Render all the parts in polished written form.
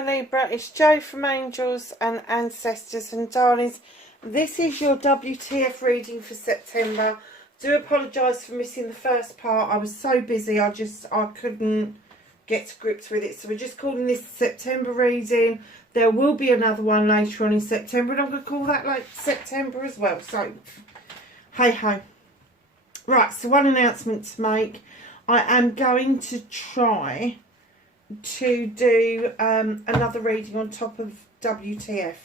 Hello Libra, it's Jo from Angels and Ancestors and Darlings. This is your WTF reading for September. Do apologise for missing the first part. I was so busy I couldn't get to grips with it. So we're just calling this September reading. There will be another one later on in September and I'm going to call that like September as well. So hey ho. Right, so one announcement to make. I am going to try to do another reading on top of WTF.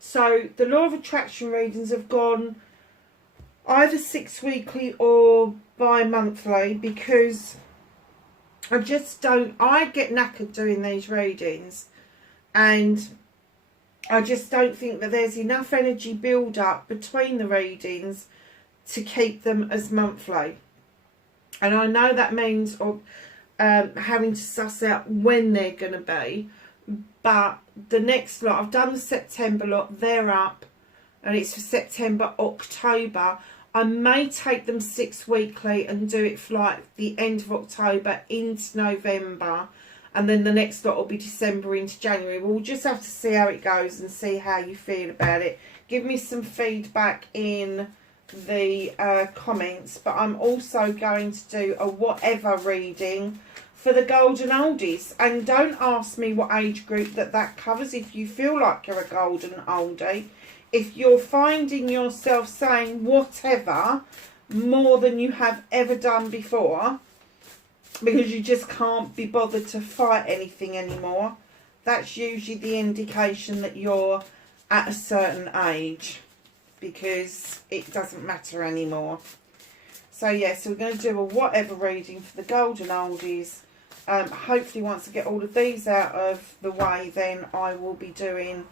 So the law of attraction readings have gone either 6 weekly or bi-monthly because I get knackered doing these readings and I just don't think that there's enough energy build up between the readings to keep them as monthly. And I know that means having to suss out when they're going to be, but the next lot, I've done the September lot, they're up and it's for September, October. I may take them 6 weekly and do it for like the end of October into November, and then the next lot will be December into January. We'll just have to see how it goes and see how you feel about it. Give me some feedback in the comments, but I'm also going to do a whatever reading for the golden oldies, and don't ask me what age group that covers. If you feel like you're a golden oldie, if you're finding yourself saying whatever more than you have ever done before because you just can't be bothered to fight anything anymore, that's usually the indication that you're at a certain age, because it doesn't matter anymore. So yeah, so we're going to do a whatever reading for the golden oldies. Hopefully once I get all of these out of the way, then I will be doing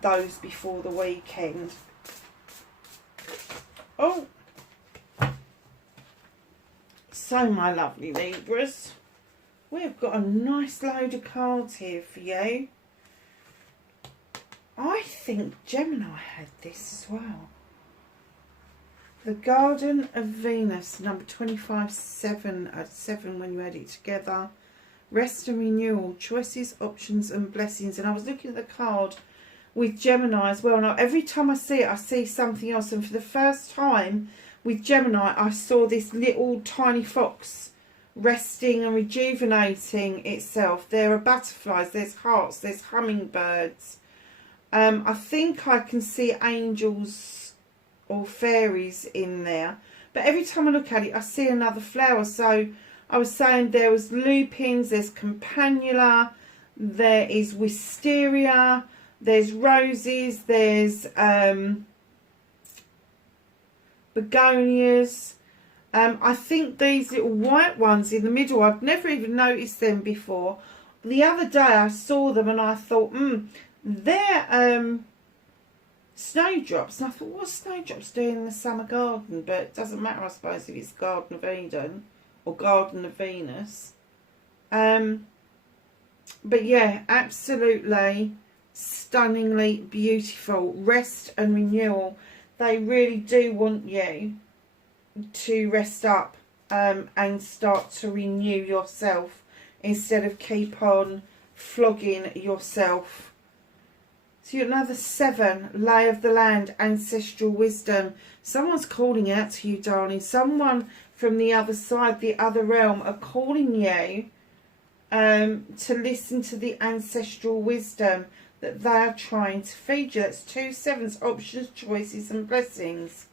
those before the weekend. Oh, so my lovely Libras, we've got a nice load of cards here for you. I think Gemini had this as well. The Garden of Venus, number 25, 7 when you add it together. Rest and renewal, choices, options and blessings. And I was looking at the card with Gemini as well. Now every time I see it, I see something else. And for the first time with Gemini, I saw this little tiny fox resting and rejuvenating itself. There are butterflies, there's hearts, there's hummingbirds. I think I can see angels or fairies in there, but every time I look at it I see another flower. So I was saying there was lupins, there's campanula, there is wisteria, there's roses, there's begonias. I think these little white ones in the middle, I've never even noticed them before. The other day I saw them and I thought, they're snowdrops. And I thought, what's snowdrops doing in the summer garden? But it doesn't matter, I suppose, if it's Garden of Eden or Garden of Venus. But yeah, absolutely stunningly beautiful. Rest and renewal. They really do want you to rest up and start to renew yourself instead of keep on flogging yourself. So you've got another 7, lay of the land, ancestral wisdom. Someone's calling out to you, darling. Someone from the other side, the other realm, are calling you to listen to the ancestral wisdom that they are trying to feed you. That's 2 7s, options, choices and blessings.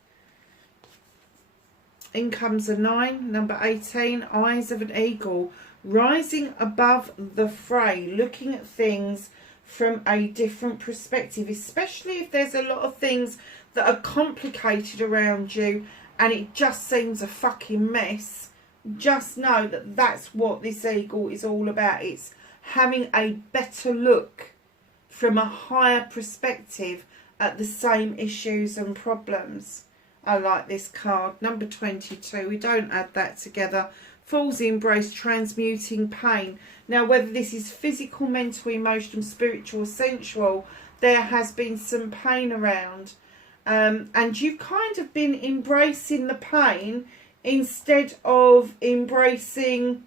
In comes a 9, number 18, eyes of an eagle. Rising above the fray, looking at things from a different perspective, especially if there's a lot of things that are complicated around you and it just seems a fucking mess. Just know that that's what this eagle is all about. It's having a better look from a higher perspective at the same issues and problems. I like this card. Number 22, we don't add that together. Fool's embrace, transmuting pain. Now, whether this is physical, mental, emotional, spiritual, sensual, there has been some pain around. And you've kind of been embracing the pain instead of embracing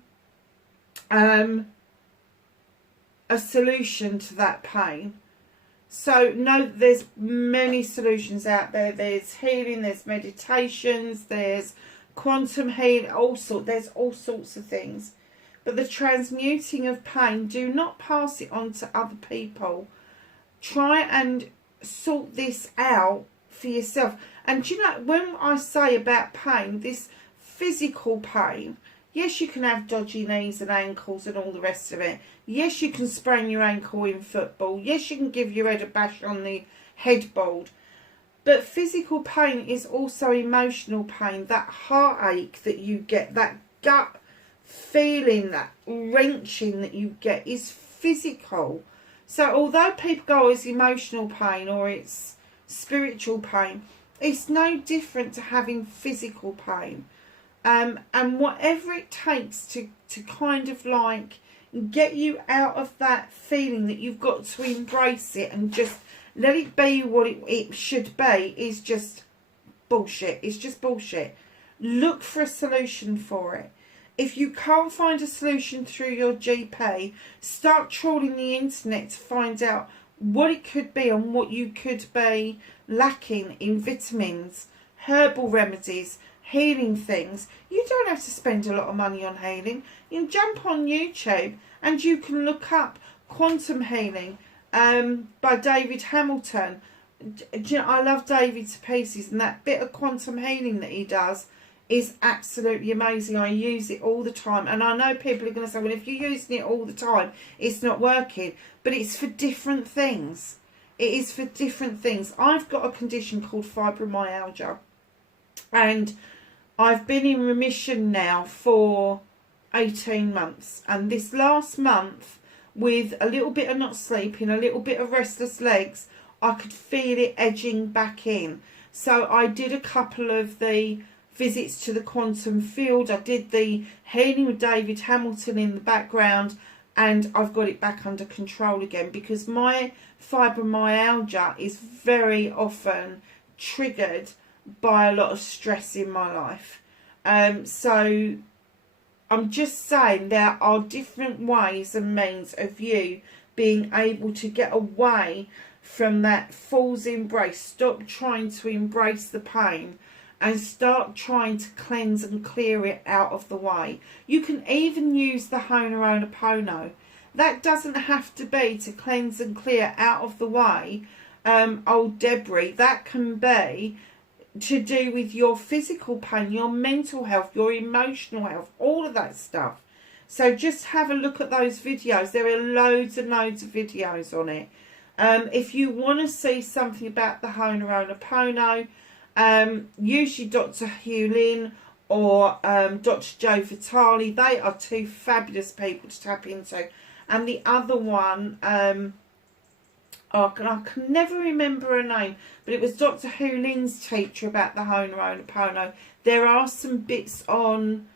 a solution to that pain. So no, there's many solutions out there. There's healing, there's meditations, there's quantum healing, there's all sorts of things. But the transmuting of pain, do not pass it on to other people. Try and sort this out for yourself. And you know, when I say about pain, this physical pain, yes, you can have dodgy knees and ankles and all the rest of it. Yes, you can sprain your ankle in football. Yes, you can give your head a bash on the headboard. But physical pain is also emotional pain. That heartache that you get, that gut feeling, that wrenching that you get is physical. So although people go, it's emotional pain or it's spiritual pain, it's no different to having physical pain. And whatever it takes to kind of like get you out of that feeling that you've got to embrace it and just let it be what it should be is just bullshit. It's just bullshit. Look for a solution for it. If you can't find a solution through your GP, start trawling the internet to find out what it could be and what you could be lacking in vitamins, herbal remedies, healing things. You don't have to spend a lot of money on healing. You can jump on YouTube and you can look up quantum healing by David Hamilton. You know, I love David to pieces, and that bit of quantum healing that he does is absolutely amazing. I use it all the time, and I know people are going to say, well, if you're using it all the time, it's not working. But it's for different things. It is for different things. I've got a condition called fibromyalgia, and I've been in remission now for 18 months. And this last month, with a little bit of not sleeping, a little bit of restless legs, I could feel it edging back in. So I did a couple of the visits to the quantum field. I did the healing with David Hamilton in the background, and I've got it back under control again, because my fibromyalgia is very often triggered by a lot of stress in my life. So I'm just saying there are different ways and means of you being able to get away from that fool's embrace. Stop trying to embrace the pain and start trying to cleanse and clear it out of the way. You can even use the Ho'oponopono. That doesn't have to be to cleanse and clear out of the way old debris. That can be to do with your physical pain, your mental health, your emotional health, all of that stuff. So just have a look at those videos. There are loads and loads of videos on it. If you want to see something about the Ho'oponopono, usually Dr. Hugh Lin or Dr. Joe Vitale. They are two fabulous people to tap into. And the other one, I can never remember her name, but it was Dr. Hugh Lin's teacher about the Ho'oponopono. There are some bits on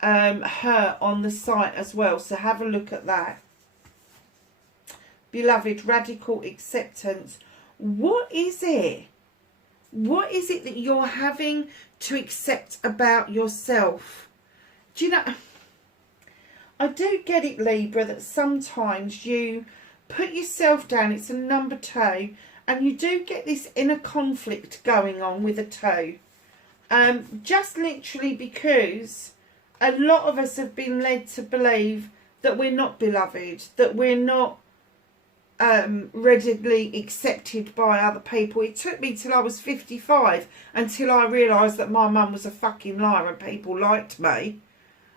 her on the site as well, so have a look at that. Beloved, radical acceptance. What is it? What is it that you're having to accept about yourself? Do you know, I do get it, Libra, that sometimes you put yourself down, it's a number 2, and you do get this inner conflict going on with a 2. Just literally because a lot of us have been led to believe that we're not beloved, that we're not readily accepted by other people. It took me till I was 55 until I realised that my mum was a fucking liar and people liked me.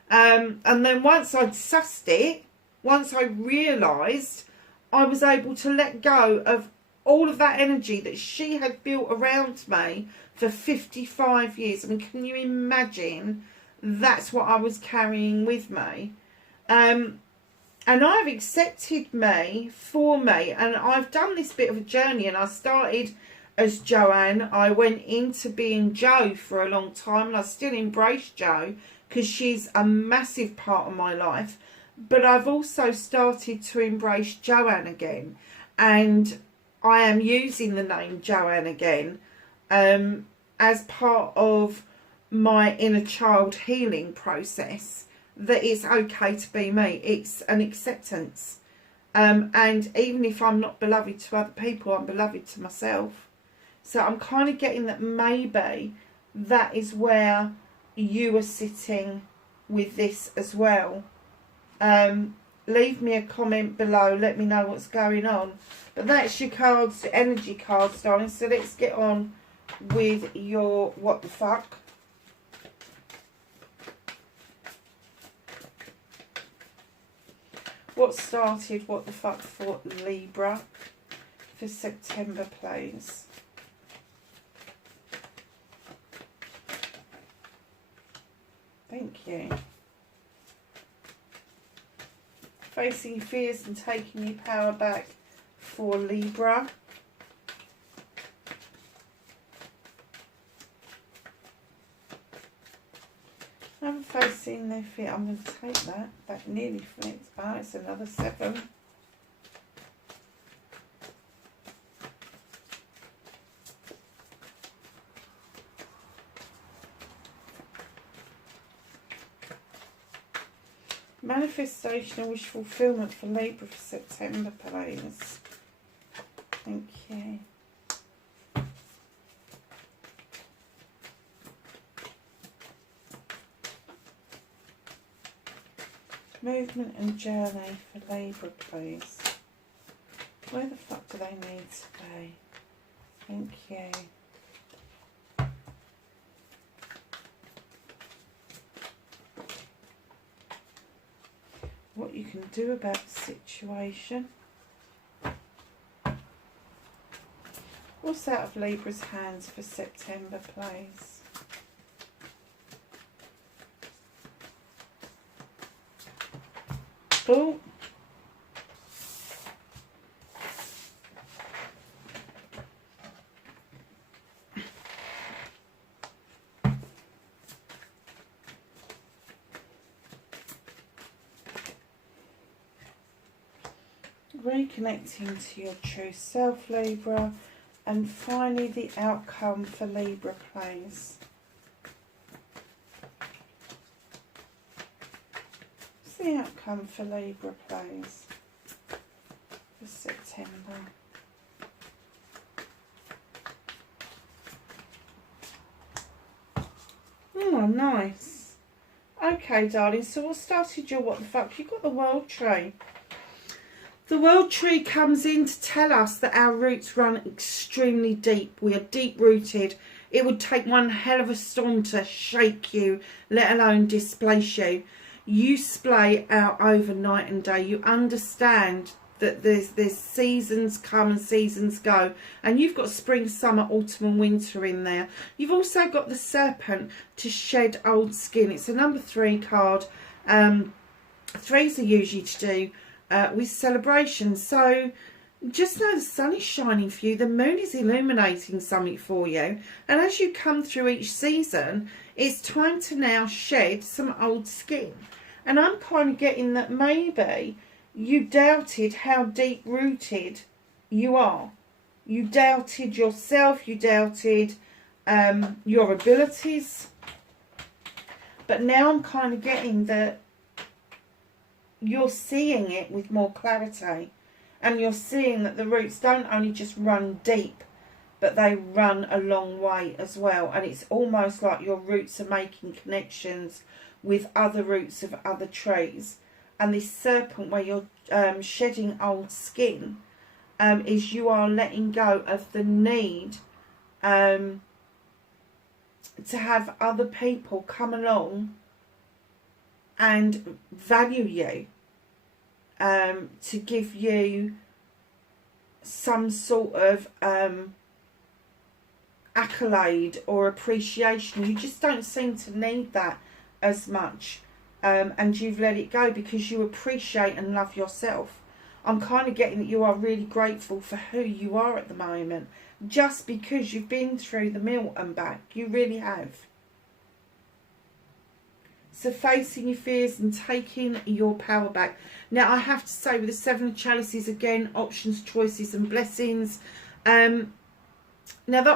And then once I'd sussed it, once I realised, I was able to let go of all of that energy that she had built around me for 55 years. I mean, can you imagine? That's what I was carrying with me. And I've accepted me for me, and I've done this bit of a journey, and I started as Joanne. I went into being Jo for a long time, and I still embrace Jo because she's a massive part of my life. But I've also started to embrace Joanne again, and I am using the name Joanne again as part of my inner child healing process. That it's okay to be me. It's an acceptance. And even if I'm not beloved to other people, I'm beloved to myself. So I'm kind of getting that maybe that is where you are sitting with this as well. Leave me a comment below, let me know what's going on. But that's your cards, energy cards, darling. So let's get on with your what the fuck. What started what the fuck for Libra for September, please? Thank you. Facing fears and taking your power back for Libra. I'm facing their fear. I'm going to take that. That nearly fits. Ah, it's another 7. Manifestation and wish fulfillment for Libra for September, please. Thank you. Movement and journey for Libra, please. Where the fuck do they need to be? Thank you. What you can do about the situation. What's out of Libra's hands for September, please? Oh. Reconnecting to your true self, Libra, and finally the outcome for Libra, please. What's the outcome for Libra, please, for September? Oh, nice. Okay, darling, so what started your what the fuck? You've got the World Tree. The World Tree comes in to tell us that our roots run extremely deep. We are deep rooted. It would take one hell of a storm to shake you, let alone displace you. You splay out over night and day. You understand that there's seasons come and seasons go. And you've got spring, summer, autumn and winter in there. You've also got the Serpent to shed old skin. It's a number 3 card. 3s are usually to do with celebration. So just know the sun is shining for you, the moon is illuminating something for you, and as you come through each season, it's time to now shed some old skin. And I'm kind of getting that maybe you doubted how deep rooted you are. You doubted yourself, you doubted your abilities, but now I'm kind of getting that you're seeing it with more clarity, and you're seeing that the roots don't only just run deep, but they run a long way as well. And it's almost like your roots are making connections with other roots of other trees. And this Serpent, where you're shedding old skin, is you are letting go of the need to have other people come along and value you, to give you some sort of accolade or appreciation. You just don't seem to need that as much, and you've let it go because you appreciate and love yourself. I'm kind of getting that you are really grateful for who you are at the moment, just because you've been through the mill and back. You really have. So facing your fears and taking your power back. Now, I have to say, with the 7 of Chalices, again, options, choices and blessings. Now,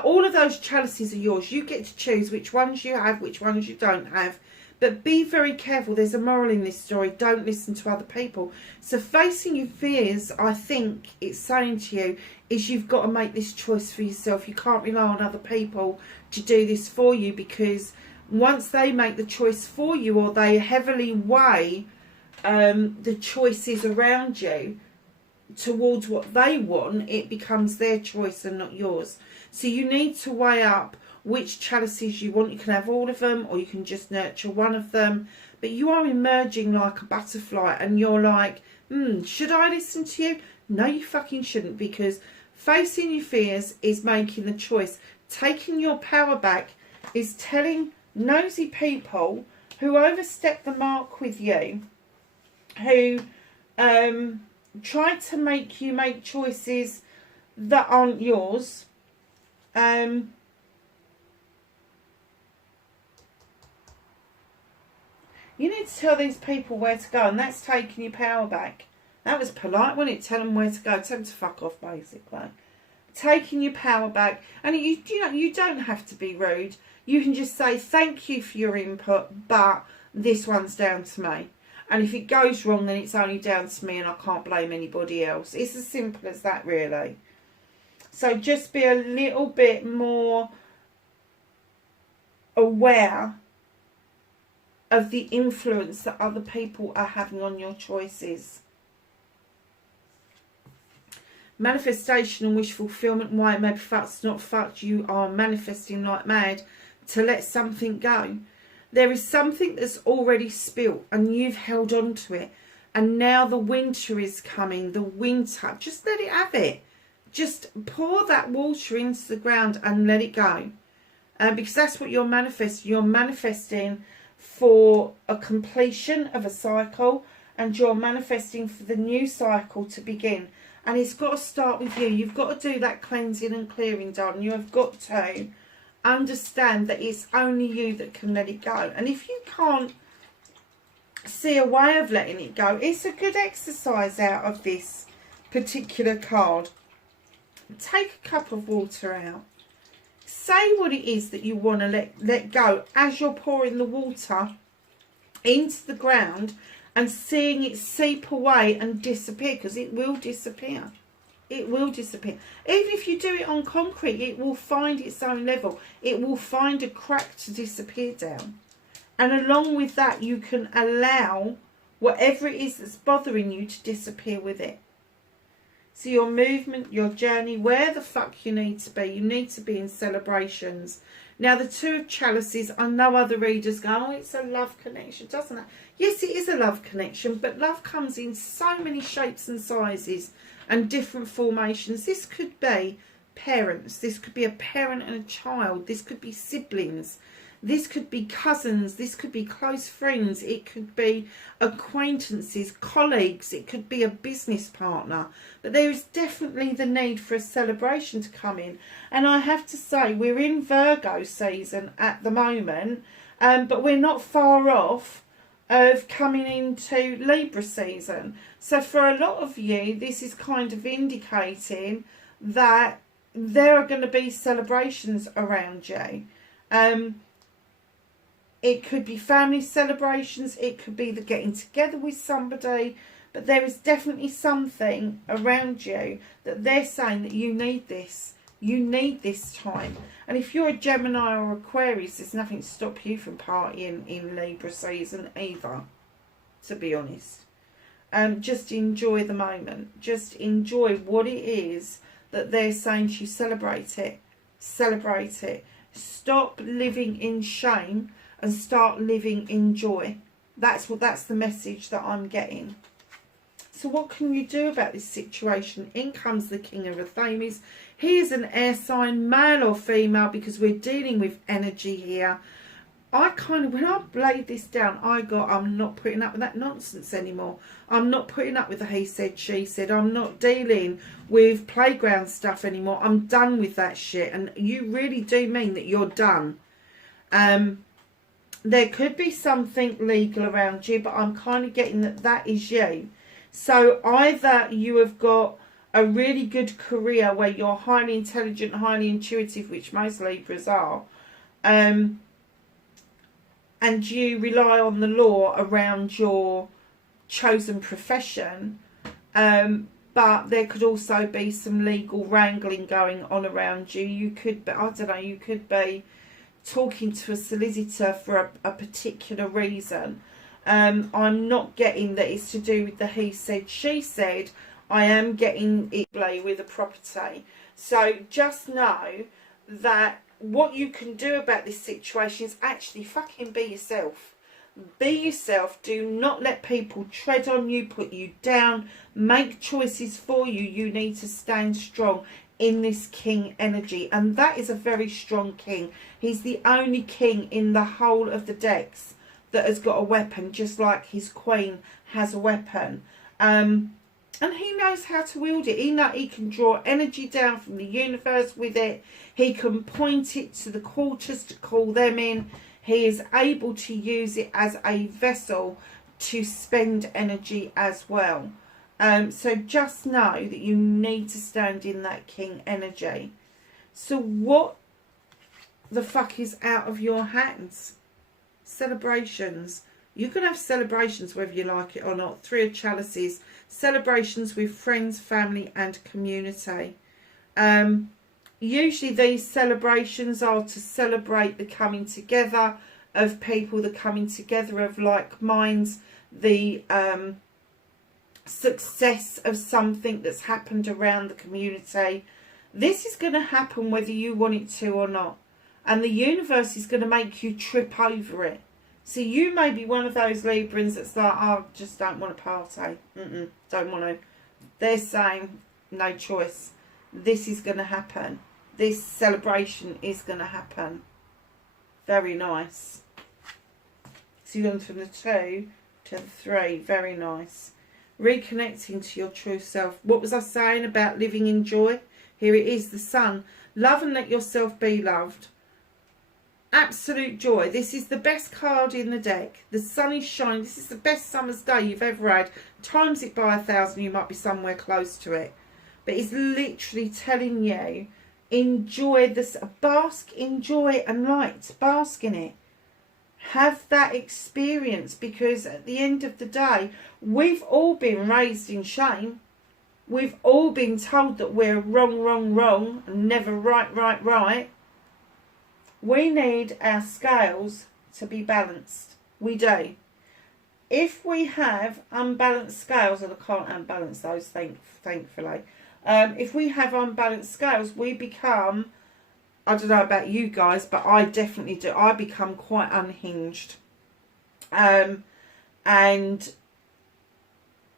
all of those chalices are yours. You get to choose which ones you have, which ones you don't have. But be very careful. There's a moral in this story. Don't listen to other people. So facing your fears, I think it's saying to you, is you've got to make this choice for yourself. You can't rely on other people to do this for you, because once they make the choice for you, or they heavily weigh the choices around you towards what they want, it becomes their choice and not yours. So you need to weigh up which chalices you want. You can have all of them, or you can just nurture one of them. But you are emerging like a butterfly, and you're like, should I listen to you? No, you fucking shouldn't, because facing your fears is making the choice. Taking your power back is telling nosy people who overstep the mark with you, who try to make you make choices that aren't yours. You need to tell these people where to go, and that's taking your power back. That was polite, wasn't it? Tell them where to go. Tell them to fuck off, basically. Taking your power back. And you know, you don't have to be rude. You can just say, thank you for your input, but this one's down to me. And if it goes wrong, then it's only down to me, and I can't blame anybody else. It's as simple as that, really. So just be a little bit more aware of the influence that other people are having on your choices. Manifestation and wish fulfillment. Why it may be fucked, not fucked. You are manifesting like mad to let something go. There is something that's already spilt, and you've held on to it. And now the winter is coming. The winter. Just let it have it. Just pour that water into the ground and let it go. Because that's what you're manifesting. You're manifesting for a completion of a cycle, and you're manifesting for the new cycle to begin. And it's got to start with you. You've got to do that cleansing and clearing, darling. You have got to understand that it's only you that can let it go. And if you can't see a way of letting it go, it's a good exercise out of this particular card. Take a cup of water out. Say what it is that you want to let go as you're pouring the water into the ground, and seeing it seep away and disappear, because it will disappear. It will disappear. Even if you do it on concrete, it will find its own level. It will find a crack to disappear down. And along with that, you can allow whatever it is that's bothering you to disappear with it. So your movement, your journey, where the fuck you need to be. You need to be in celebrations. Now, the Two of Chalices, I know other readers go, oh, it's a love connection, doesn't it? Yes, it is a love connection, but love comes in so many shapes and sizes and different formations. This could be parents. This could be a parent and a child. This could be siblings. This could be cousins. This could be close friends. It could be acquaintances, colleagues. It could be a business partner. But there is definitely the need for a celebration to come in. And I have to say, we're in Virgo season at the moment, but we're not far off of coming into Libra season. So for a lot of you, this is kind of indicating that there are going to be celebrations around you. It could be family celebrations. It could be the getting together with somebody. But there is definitely something around you that they're saying that you need this. You need this time. And if you're a Gemini or Aquarius, there's nothing to stop you from partying in Libra season either, to be honest. Just enjoy the moment. Just enjoy what it is that they're saying to you. Celebrate it. Celebrate it. Stop living in shame and start living in joy. That's the message that I'm getting. So what can you do about this situation? In comes the King of Athames. He is an air sign, male or female, because we're dealing with energy here. When I laid this down, I'm not putting up with that nonsense anymore. I'm not putting up with the he said, she said. I'm not dealing with playground stuff anymore. I'm done with that shit. And you really do mean that you're done. There could be something legal around you, but I'm kind of getting that is you. So either you have got a really good career where you're highly intelligent, highly intuitive, which most Libras are, and you rely on the law around your chosen profession, but there could also be some legal wrangling going on around you. You could be, I don't know, you could be talking to a solicitor for a particular reason. I'm not getting that it's to do with the he said, she said. I am getting it with a property. So just know that what you can do about this situation is actually fucking be yourself. Be yourself. Do not let people tread on you, put you down, make choices for you. You need to stand strong in this king energy, and that is a very strong king. He's the only king in the whole of the decks that has got a weapon, just like his queen has a weapon. And he knows how to wield it. He can draw energy down from the universe with it. He can point it to the quarters to call them in. He is able to use it as a vessel to spend energy as well. So just know that you need to stand in that king energy. So what the fuck is out of your hands? Celebrations. You can have celebrations whether you like it or not. 3 of Chalices. Celebrations with friends, family and community. Usually these celebrations are to celebrate the coming together of people, the coming together of like minds, the success of something that's happened around the community. This is going to happen whether you want it to or not. And the universe is going to make you trip over it. So you may be one of those Librans that's like, oh, I just don't want to party. Don't want to. They're saying, no choice. This is going to happen. This celebration is going to happen. Very nice. So you're going from the 2 to the 3. Very nice. Reconnecting to your true self. What was I saying about living in joy? Here it is, the Sun. Love and let yourself be loved. Absolute joy. This is the best card in the deck. The sun is shining. This is the best summer's day you've ever had. Times it by 1,000, you might be somewhere close to it. But it's literally telling you, enjoy this. Bask in joy and light. Bask in it. Have that experience, because at the end of the day, we've all been raised in shame. We've all been told that we're wrong, and never right. We need our scales to be balanced. We do. If we have unbalanced scales, and I can't unbalance those, thankfully. If we have unbalanced scales, we become, I don't know about you guys, but I definitely do. I become quite unhinged. And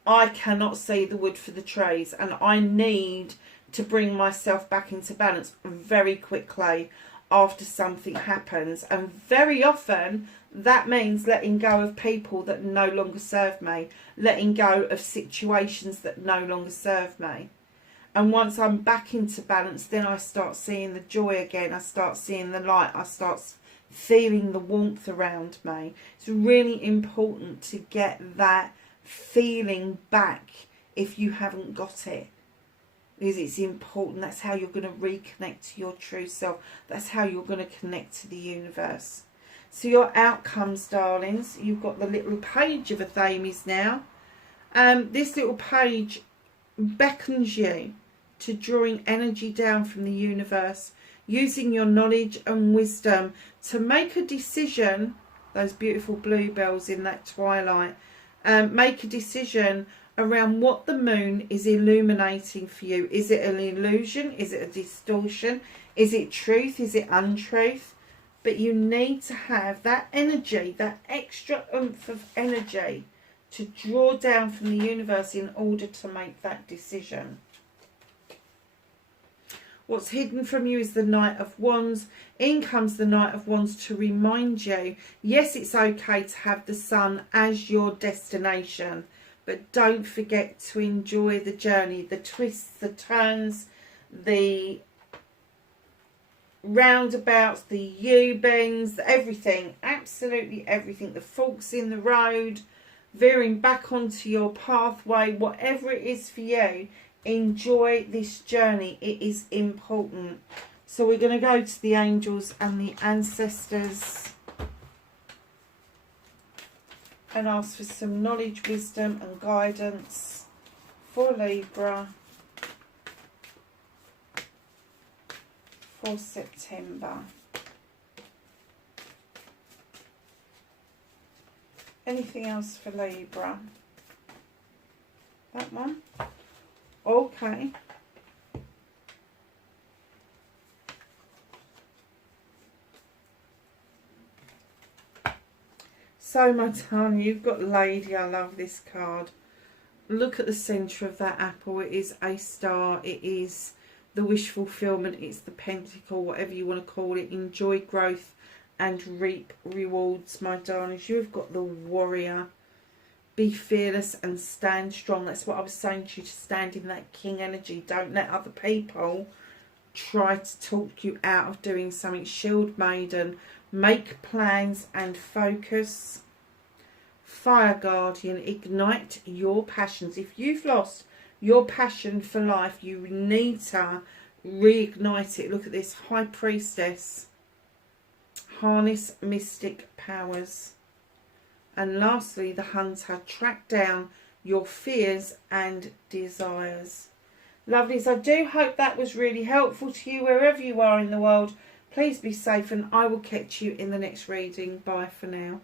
I cannot see the wood for the trees. And I need to bring myself back into balance very quickly after something happens. And very often that means letting go of people that no longer serve me, letting go of situations that no longer serve me. And once I'm back into balance, then I start seeing the joy again. I start seeing the light. I start feeling the warmth around me. It's really important to get that feeling back if you haven't got it. Because it's important. That's how you're going to reconnect to your true self. That's how you're going to connect to the universe. So your outcomes, darlings. You've got the little page of Athames now. This little page beckons you to drawing energy down from the universe, using your knowledge and wisdom to make a decision. Those beautiful bluebells in that twilight. Make a decision around what the moon is illuminating for you. Is it an illusion? Is it a distortion? Is it truth? Is it untruth? But you need to have that energy, that extra oomph of energy to draw down from the universe in order to make that decision. What's hidden from you is the Knight of Wands. In comes the Knight of Wands to remind you, yes, it's okay to have the sun as your destination. But don't forget to enjoy the journey, the twists, the turns, the roundabouts, the U-bends, everything, absolutely everything. The forks in the road, veering back onto your pathway, whatever it is for you, enjoy this journey. It is important. So we're going to go to the angels and the ancestors. and ask for some knowledge, wisdom and guidance for Libra for September. Anything else for Libra? That one? Okay. So, my darling, you've got Lady. I love this card. Look at the centre of that apple. It is a star. It is the wish fulfillment. It's the pentacle, whatever you want to call it. Enjoy growth and reap rewards, my darlings. You've got the warrior. Be fearless and stand strong. That's what I was saying to you, to stand in that king energy. Don't let other people try to talk you out of doing something. Shield maiden. Make plans and focus. Fire guardian. Ignite your passions. If you've lost your passion for life, you need to reignite it. Look at this. High priestess. Harness mystic powers. And lastly, the hunter. Track down your fears and desires. Lovelies, I do hope that was really helpful to you wherever you are in the world. Please be safe, and I will catch you in the next reading. Bye for now.